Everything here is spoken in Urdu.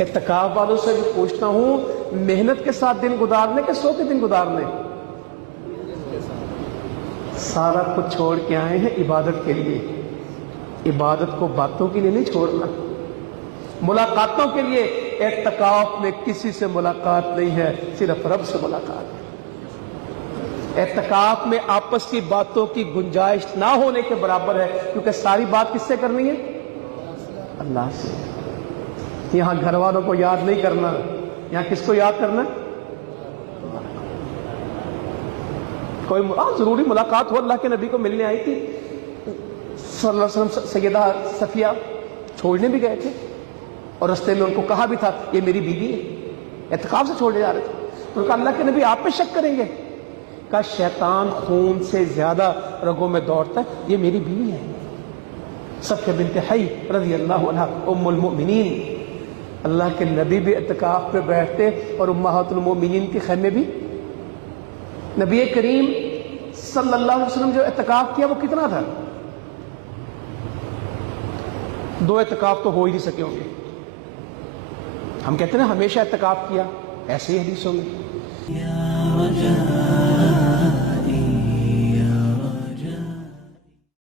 اعتکاف والوں سے بھی پوچھتا ہوں، محنت کے ساتھ دن گزارنے کے سو کے دن گزارنے؟ سارا کچھ چھوڑ کے آئے ہیں عبادت کے لیے. عبادت کو باتوں کے لیے نہیں چھوڑنا، ملاقاتوں کے لیے. اعتکاف میں کسی سے ملاقات نہیں ہے، صرف رب سے ملاقات ہے. اعتکاف میں آپس کی باتوں کی گنجائش نہ ہونے کے برابر ہے، کیونکہ ساری بات کس سے کرنی ہے؟ اللہ سے. یہاں گھر والوں کو یاد نہیں کرنا، یہاں کس کو یاد کرنا؟ کوئی ضروری ملاقات ہو. اللہ کے نبی کو ملنے آئی تھی صلی اللہ علیہ وسلم، سیدہ صفیہ چھوڑنے بھی گئے تھے اور رستے میں ان کو کہا بھی تھا یہ میری بیوی ہے، اعتکاف سے چھوڑنے جا رہے تھے. تو کہا اللہ کے نبی آپ پہ شک کریں گے؟ کہا شیطان خون سے زیادہ رگوں میں دوڑتا ہے، یہ میری بیوی ہے. صفیہ بنت حی رضی اللہ عنہ ام المؤمنین. اللہ کے نبی بھی اعتکاف پہ بیٹھتے اور امہات المؤمنین کے خیمے بھی. نبی کریم صلی اللہ علیہ وسلم جو اعتکاف کیا وہ کتنا تھا؟ 2 اعتکاف تو ہو ہی نہیں سکے ہوں گے. ہم کہتے ہیں نا ہمیشہ اعتکاف کیا، ایسے ہی حدیثوں میں